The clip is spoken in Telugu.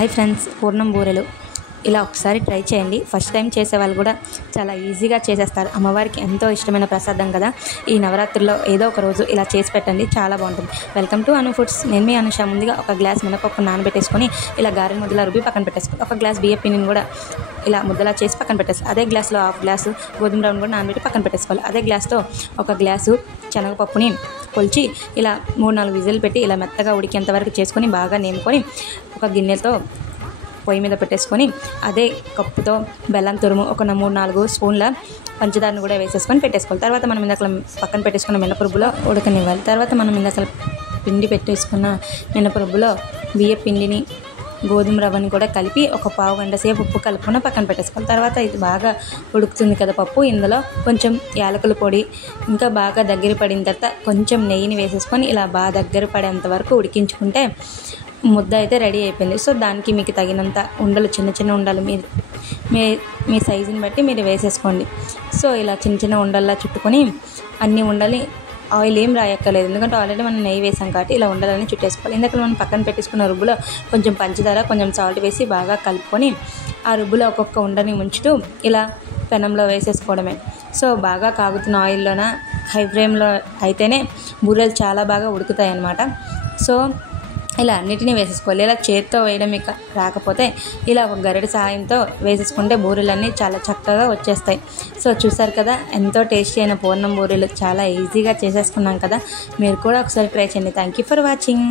హాయ్ ఫ్రెండ్స్, పూర్ణం బూరెలు ఇలా ఒకసారి ట్రై చేయండి. ఫస్ట్ టైం చేసేవాళ్ళు కూడా చాలా ఈజీగా చేసేస్తారు. అమ్మవారికి ఎంతో ఇష్టమైన ప్రసాదం కదా. ఈ నవరాత్రుల్లో ఏదో ఒక రోజు ఇలా చేసి పెట్టండి, చాలా బాగుంటుంది. Welcome to Anu foods. నేను మీ అనుష. ముందుగా ఒక గ్లాస్ మినపప్పు నానబెట్టేసుకొని ఇలా గారెల ముద్దలా రుబ్బి పక్కన పెట్టేసుకోవాలి. ఒక గ్లాస్ బియ్యం పిండిని కూడా ఇలా ముద్దలా చేసి పక్కన పెట్టేసుకోవాలి. అదే గ్లాస్లో హాఫ్ గ్లాసు గోధుమ రవ్వను కూడా నానబెట్టి పక్కన పెట్టేసుకోవాలి. అదే గ్లాస్తో ఒక గ్లాసు శనగపప్పుని కొలిచి ఇలా 3-4 విజిల్ పెట్టి ఇలా మెత్తగా ఉడికేంత వరకు చేసుకొని బాగా నేముకొని ఒక గిన్నెతో పొయ్యి మీద పెట్టేసుకొని అదే కప్పుతో బెల్లం తురుము ఒక 3-4 స్పూన్ల పంచదారను కూడా వేసేసుకొని పెట్టేసుకోవాలి. తర్వాత మనం ఇందాక పక్కన పెట్టేసుకున్న మినపరుబ్బులో ఉడకనివ్వాలి. తర్వాత మనం ఇందాక పిండి పెట్టేసుకున్న మినపరుబ్బులో బియ్య పిండిని గోధుమ రవ్వని కూడా కలిపి ఒక పావు గంట సేపు ఉప్పు కలుపుకొని పక్కన పెట్టేసుకోవాలి. తర్వాత ఇది బాగా ఉడుకుతుంది కదా పప్పు, ఇందులో కొంచెం యాలకుల పొడి ఇంకా బాగా దగ్గర పడిన తర్వాత కొంచెం నెయ్యిని వేసేసుకొని ఇలా బాగా దగ్గర పడేంత వరకు ఉడికించుకుంటే ముద్ద అయితే రెడీ అయిపోయింది. సో దానికి మీకు తగినంత ఉండలు, చిన్న చిన్న ఉండలు మీ సైజుని బట్టి మీరు వేసేసుకోండి. సో ఇలా చిన్న చిన్న ఉండల్లా చుట్టుకొని అన్ని ఉండల్ని ఆయిల్ ఏం రాయక్కర్లేదు, ఎందుకంటే ఆల్రెడీ మనం నెయ్యి వేసాం కాబట్టి ఇలా ఉండాలని చుట్టేసుకోవాలి. ఇందాక మనం పక్కన పెట్టేసుకున్న రుబ్బులో కొంచెం పంచదార కొంచెం సాల్ట్ వేసి బాగా కలుపుకొని ఆ రుబ్బులో ఒక్కొక్క ఉండని ముంచుతూ ఇలా పెనంలో వేసేసుకోవడమే. సో బాగా కాగుతున్న ఆయిల్లోన హై ఫ్లేమ్లో అయితేనే బూరెలు చాలా బాగా ఉడుకుతాయి అన్నమాట. సో ఇలా అన్నిటినీ వేసేసుకోవాలి. ఇలా చేతితో వేయడం మీకు రాకపోతే ఇలా ఒక గరిటె సహాయంతో వేసేసుకుంటే బూరెలన్నీ చాలా చక్కగా వచ్చేస్తాయి. సో చూసారు కదా, ఎంతో టేస్టీ అయిన పూర్ణం బూరెలు చాలా ఈజీగా చేసేసుకున్నాం కదా. మీరు కూడా ఒకసారి ట్రై చేయండి. Thank you for watching.